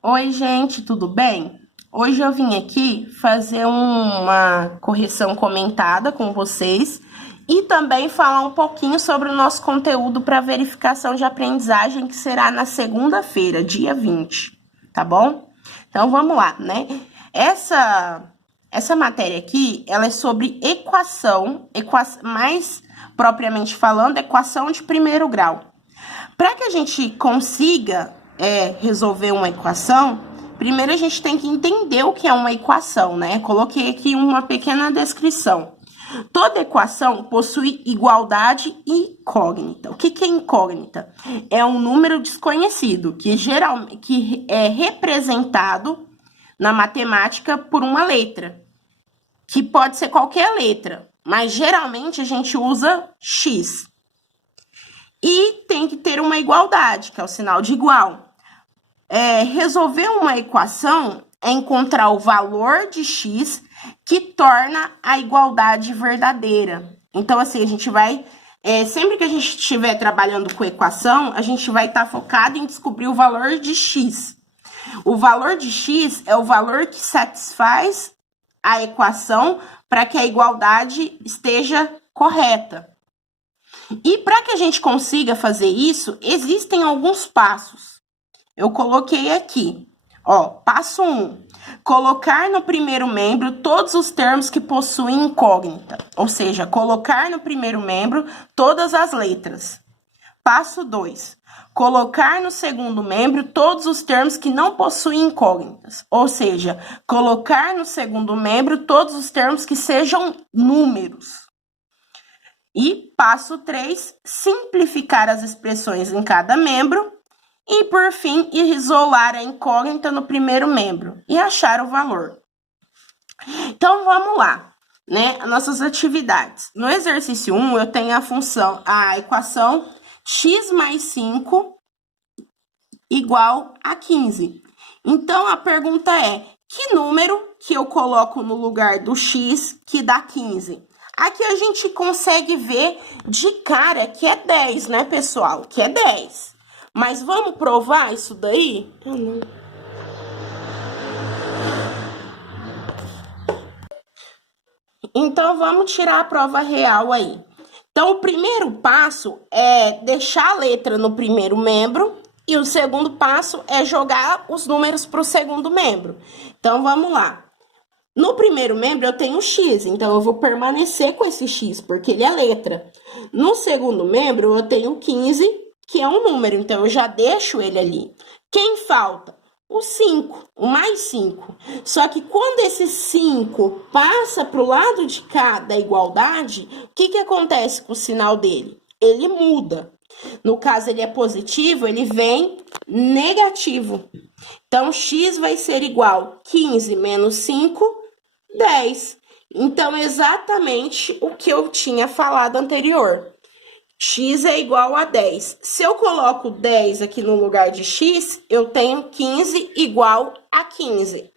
Oi, gente, tudo bem? Hoje eu vim aqui fazer uma correção comentada com vocês e também falar um pouquinho sobre o nosso conteúdo para verificação de aprendizagem, que será na segunda-feira, dia 20, tá bom? Então vamos lá, né? Essa matéria aqui, ela é sobre mais propriamente falando, equação de primeiro grau. Para que a gente consiga resolver uma equação, primeiro a gente tem que entender o que é uma equação, né? Coloquei aqui uma pequena descrição. Toda equação possui igualdade incógnita. O que é incógnita? É um número desconhecido que é representado na matemática por uma letra, que pode ser qualquer letra, mas geralmente a gente usa x. E tem que ter uma igualdade, que é o sinal de igual. Resolver uma equação é encontrar o valor de x que torna a igualdade verdadeira. Então, assim, a gente vai... sempre que a gente estiver trabalhando com equação, a gente vai estar focado em descobrir o valor de x. O valor de x é o valor que satisfaz a equação para que a igualdade esteja correta. E para que a gente consiga fazer isso, existem alguns passos. Eu coloquei aqui, ó, passo 1. Colocar no primeiro membro todos os termos que possuem incógnita, ou seja, colocar no primeiro membro todas as letras. Passo 2. Colocar no segundo membro todos os termos que não possuem incógnitas, ou seja, colocar no segundo membro todos os termos que sejam números. E passo 3, simplificar as expressões em cada membro. E, por fim, isolar a incógnita no primeiro membro e achar o valor. Então, vamos lá, né? As nossas atividades. No exercício 1, eu tenho a equação x mais 5 igual a 15. Então, a pergunta é, que número que eu coloco no lugar do x que dá 15? Aqui a gente consegue ver de cara que é 10, né, pessoal? Que é 10. Mas vamos provar isso daí? Então, vamos tirar a prova real aí. Então, o primeiro passo é deixar a letra no primeiro membro e o segundo passo é jogar os números para o segundo membro. Então, vamos lá. No primeiro membro, eu tenho x, então eu vou permanecer com esse x, porque ele é letra. No segundo membro, eu tenho 15, que é um número, então eu já deixo ele ali. Quem falta? O 5, o mais 5. Só que quando esse 5 passa para o lado de cá da igualdade, o que acontece com o sinal dele? Ele muda. No caso, ele é positivo, ele vem negativo. Então, x vai ser igual a 15 menos 5, 10. Então, exatamente o que eu tinha falado anterior. X é igual a 10. Se eu coloco 10 aqui no lugar de x, eu tenho 15 igual a 15.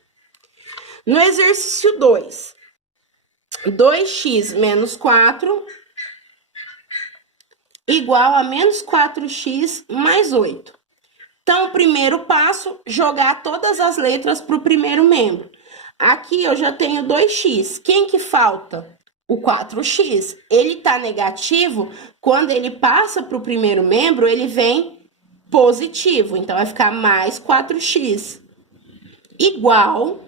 No exercício 2, 2x menos 4 igual a menos 4x mais 8. Então, o primeiro passo, jogar todas as letras para o primeiro membro. Aqui eu já tenho 2x. Quem que falta? O 4x. Ele está negativo, quando ele passa para o primeiro membro, ele vem positivo. Então, vai ficar mais 4x. Igual,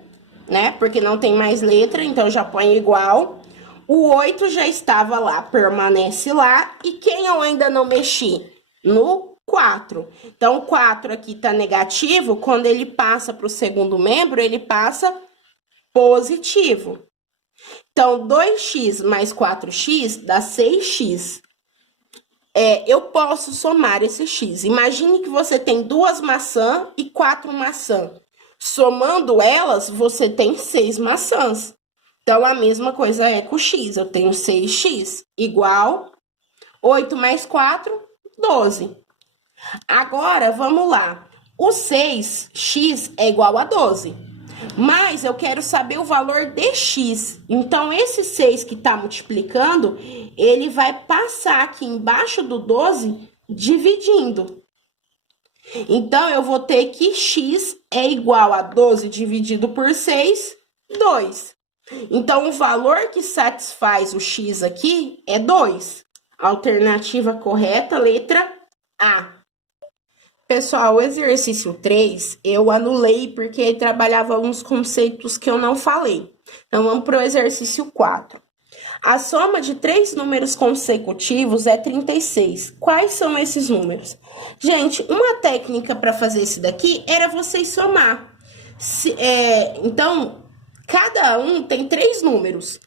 né? Porque não tem mais letra, então já põe igual. O 8 já estava lá, permanece lá. E quem eu ainda não mexi? No 4. Então, o 4 aqui está negativo, quando ele passa para o segundo membro, ele passa positivo. Então, 2x mais 4x dá 6x. Eu posso somar esse x. Imagine que você tem 2 maçãs e 4 maçãs. Somando elas, você tem 6 maçãs. Então, a mesma coisa é com x. Eu tenho 6x igual 8 mais 4, 12. Agora, vamos lá. O 6x é igual a 12. Mas eu quero saber o valor de x. Então, esse 6 que está multiplicando, ele vai passar aqui embaixo do 12, dividindo. Então, eu vou ter que x é igual a 12 dividido por 6, 2. Então, o valor que satisfaz o x aqui é 2. Alternativa correta, letra A. Pessoal, o exercício 3, eu anulei porque trabalhava alguns conceitos que eu não falei. Então, vamos para o exercício 4. A soma de 3 números consecutivos é 36. Quais são esses números? Gente, uma técnica para fazer isso daqui era vocês somar. Então, cada um tem 3 números.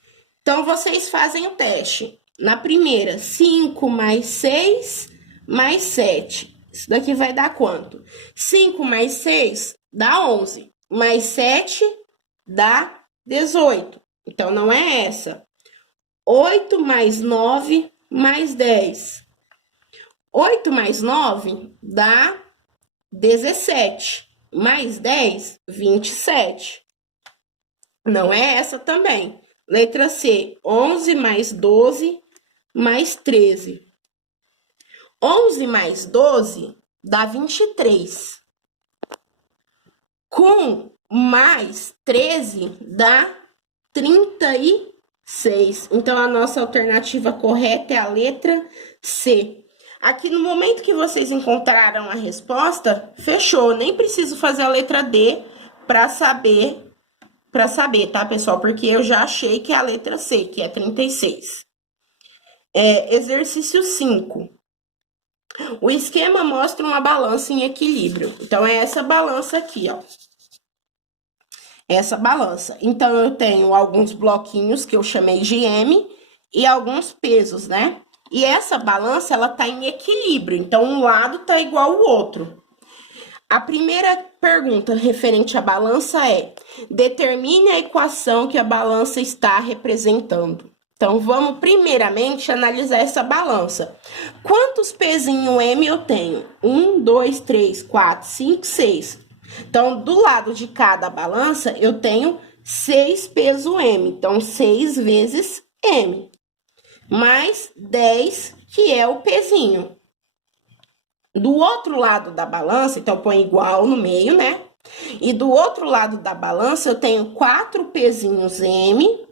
Então, vocês fazem o teste. Na primeira, 5 mais 6 mais 7. Isso daqui vai dar quanto? 5 mais 6 dá 11. Mais 7 dá 18. Então, não é essa. 8 mais 9 mais 10. 8 mais 9 dá 17. Mais 10, 27. Não é essa também. Letra C, 11 mais 12 mais 13. 11 mais 12 dá 23. Com mais 13 dá 36. Então, a nossa alternativa correta é a letra C. Aqui, no momento que vocês encontraram a resposta, fechou. Nem preciso fazer a letra D para saber, tá, pessoal? Porque eu já achei que é a letra C, que é 36. Exercício 5. O esquema mostra uma balança em equilíbrio. Então, é essa balança aqui, ó. Essa balança. Então, eu tenho alguns bloquinhos que eu chamei de M e alguns pesos, né? E essa balança, ela tá em equilíbrio. Então, um lado tá igual ao outro. A primeira pergunta referente à balança é: determine a equação que a balança está representando. Então, vamos primeiramente analisar essa balança. Quantos pezinhos M eu tenho? 1, 2, 3, 4, 5, 6. Então, do lado de cada balança, eu tenho 6 pesos M. Então, 6 vezes M. Mais 10, que é o pezinho. Do outro lado da balança, então, põe igual no meio, né? E do outro lado da balança, eu tenho 4 pezinhos M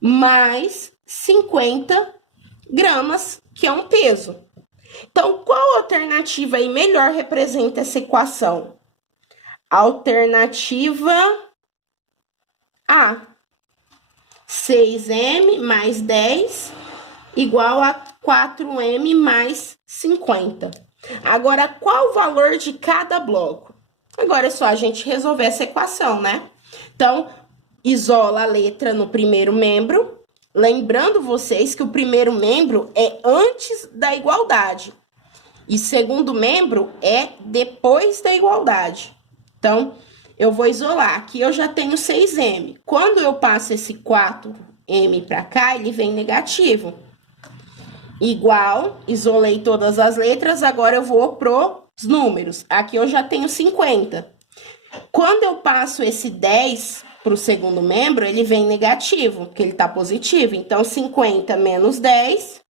mais 50 gramas, que é um peso. Então, qual alternativa aí melhor representa essa equação? Alternativa A. 6M mais 10 igual a 4M mais 50. Agora, qual o valor de cada bloco? Agora é só a gente resolver essa equação, né? Então, isola a letra no primeiro membro. Lembrando vocês que o primeiro membro é antes da igualdade. E segundo membro é depois da igualdade. Então, eu vou isolar. Aqui eu já tenho 6M. Quando eu passo esse 4M para cá, ele vem negativo. Igual, isolei todas as letras, agora eu vou pros números. Aqui eu já tenho 50. Quando eu passo esse 10 para o segundo membro, ele vem negativo, porque ele está positivo. Então, 50 menos 10.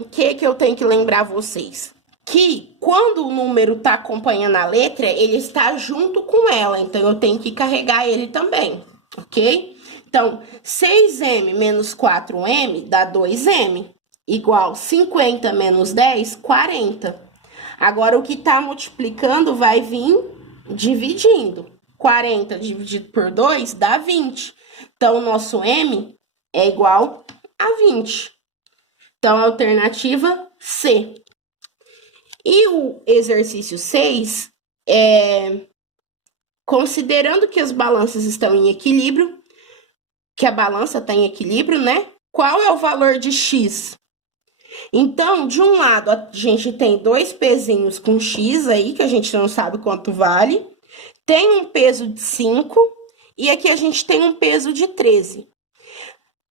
O que eu tenho que lembrar vocês? Que quando o número está acompanhando a letra, ele está junto com ela. Então, eu tenho que carregar ele também, ok? Então, 6M menos 4M dá 2M, igual 50 menos 10, 40. Agora, o que está multiplicando vai vir dividindo. 40 dividido por 2 dá 20. Então, o nosso M é igual a 20. Então, a alternativa C. E o exercício 6 considerando que as balanças estão em equilíbrio, que a balança está em equilíbrio, né? Qual é o valor de X? Então, de um lado, a gente tem 2 pezinhos com X aí, que a gente não sabe quanto vale. Tem um peso de 5 e aqui a gente tem um peso de 13.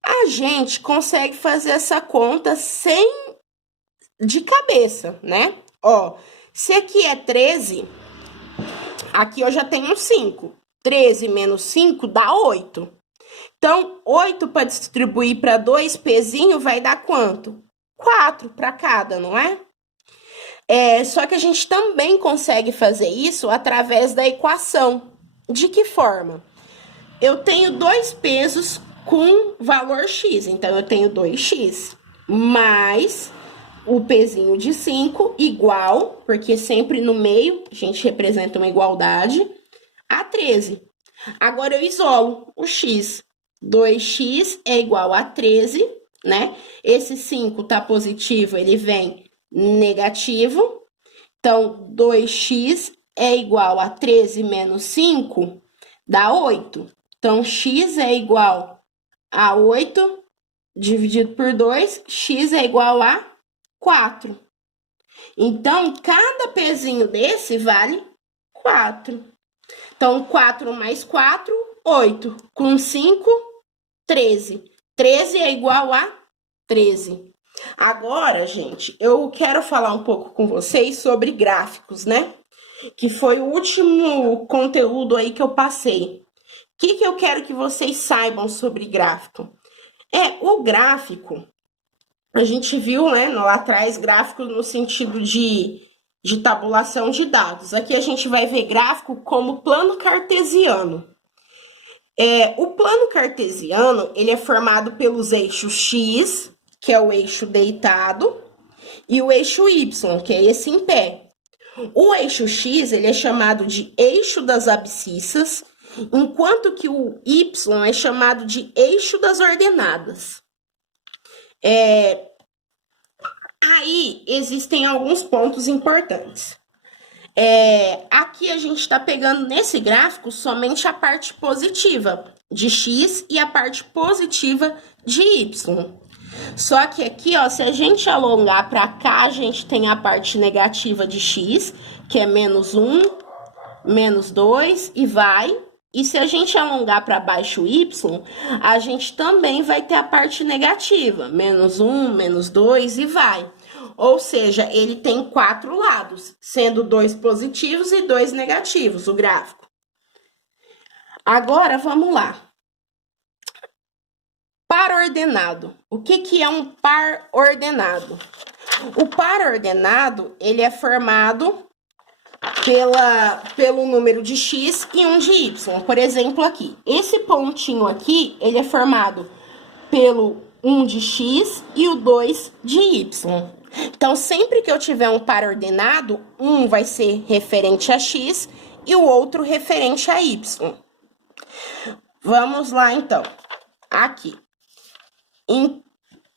A gente consegue fazer essa conta de cabeça, né? Ó, se aqui é 13, aqui eu já tenho 5. 13 menos 5 dá 8. Então, 8 para distribuir para 2 pezinhos vai dar quanto? 4 para cada, não é? Só que a gente também consegue fazer isso através da equação. De que forma? Eu tenho dois pesos com valor x, então eu tenho 2x mais o pezinho de 5 igual, porque sempre no meio a gente representa uma igualdade, a 13. Agora eu isolo o x. 2x é igual a 13, né? Esse 5 tá positivo, ele vem negativo. Então, 2x é igual a 13 menos 5, dá 8. Então, x é igual a 8 dividido por 2, x é igual a 4. Então, cada pezinho desse vale 4. Então, 4 mais 4, 8. Com 5, 13. 13 é igual a 13. Agora, gente, eu quero falar um pouco com vocês sobre gráficos, né? Que foi o último conteúdo aí que eu passei. O que eu quero que vocês saibam sobre gráfico? O gráfico, a gente viu, né, lá atrás, gráfico no sentido de tabulação de dados. Aqui a gente vai ver gráfico como plano cartesiano. O plano cartesiano, ele é formado pelos eixos x, que é o eixo deitado, e o eixo y, que é esse em pé. O eixo x, ele é chamado de eixo das abscissas, enquanto que o y é chamado de eixo das ordenadas. Aí existem alguns pontos importantes. Aqui a gente está pegando nesse gráfico somente a parte positiva de x e a parte positiva de y. Só que aqui, ó, se a gente alongar para cá, a gente tem a parte negativa de x, que é menos 1, menos 2 e vai. E se a gente alongar para baixo y, a gente também vai ter a parte negativa, menos 1, menos 2 e vai. Ou seja, ele tem 4 lados, sendo 2 positivos e 2 negativos, o gráfico. Agora, vamos lá. Par ordenado. O que é um par ordenado? O par ordenado, ele é formado pelo número de x e um de y. Por exemplo, aqui. Esse pontinho aqui, ele é formado pelo 1 de x e o 2 de y. Então, sempre que eu tiver um par ordenado, um vai ser referente a x e o outro referente a y. Vamos lá, então. Aqui.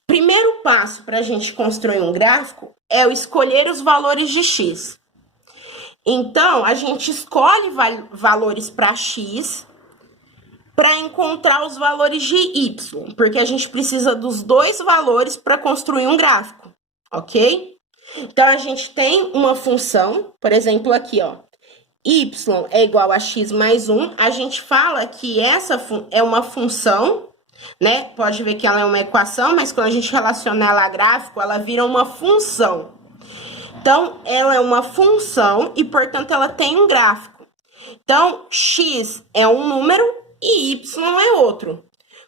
Primeiro passo para a gente construir um gráfico é o escolher os valores de x. Então, a gente escolhe valores para x para encontrar os valores de y, porque a gente precisa dos dois valores para construir um gráfico, ok? Então, a gente tem uma função, por exemplo, aqui, ó, y é igual a x mais 1, a gente fala que essa é uma função, né? Pode ver que ela é uma equação, mas quando a gente relaciona ela a gráfico, ela vira uma função. Então, ela é uma função e, portanto, ela tem um gráfico. Então, x é um número e y é outro.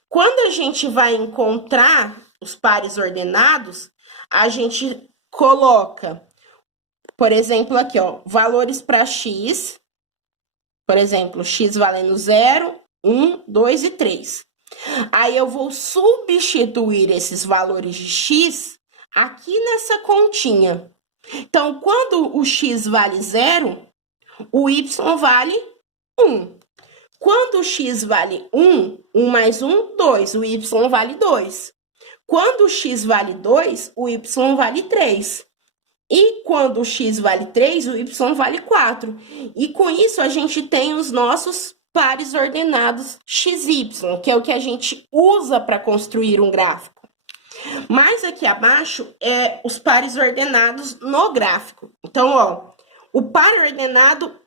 Quando a gente vai encontrar os pares ordenados, a gente coloca, por exemplo, aqui, ó, valores para x. Por exemplo, x valendo 0, 1, 2 e 3. Aí, eu vou substituir esses valores de x aqui nessa continha. Então, quando o x vale 0, o y vale 1. Quando o x vale 1, 1 mais 1, 2, o y vale 2. Quando o x vale 2, o y vale 3. E quando o x vale 3, o y vale 4. E com isso, a gente tem os nossos pares ordenados xy, que é o que a gente usa para construir um gráfico. Mais aqui abaixo é os pares ordenados no gráfico. Então, ó, o par ordenado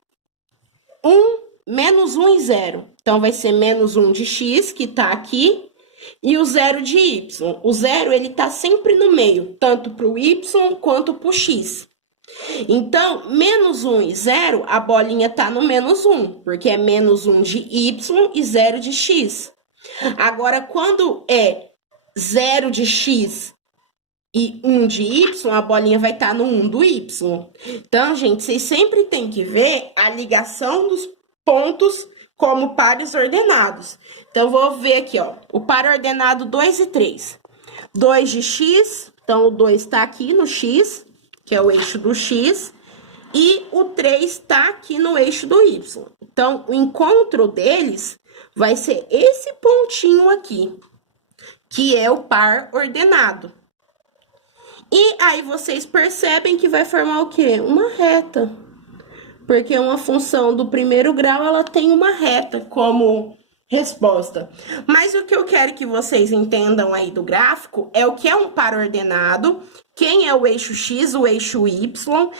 1, menos 1 e 0. Então, vai ser menos 1 de x, que tá aqui, e o 0 de y. O 0, ele tá sempre no meio, tanto para o y quanto para o x. Então, menos 1 e 0, a bolinha tá no menos 1, porque é menos 1 de y e 0 de x. Agora, quando é 0 de x e 1 de y, a bolinha vai estar no 1 do y. Então, gente, vocês sempre têm que ver a ligação dos pontos como pares ordenados. Então, eu vou ver aqui, ó, o par ordenado 2 e 3. 2 de x, então o 2 está aqui no x, que é o eixo do x, e o 3 está aqui no eixo do y. Então, o encontro deles vai ser esse pontinho aqui, que é o par ordenado. E aí, vocês percebem que vai formar o quê? Uma reta. Porque uma função do primeiro grau, ela tem uma reta como resposta. Mas o que eu quero que vocês entendam aí do gráfico é o que é um par ordenado, quem é o eixo x, o eixo y,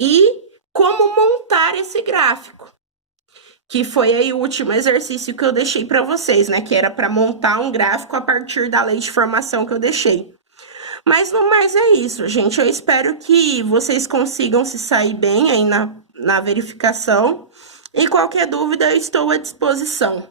e como montar esse gráfico. Que foi aí o último exercício que eu deixei para vocês, né? Que era para montar um gráfico a partir da lei de formação que eu deixei. Mas no mais é isso, gente. Eu espero que vocês consigam se sair bem aí na verificação. E qualquer dúvida, eu estou à disposição.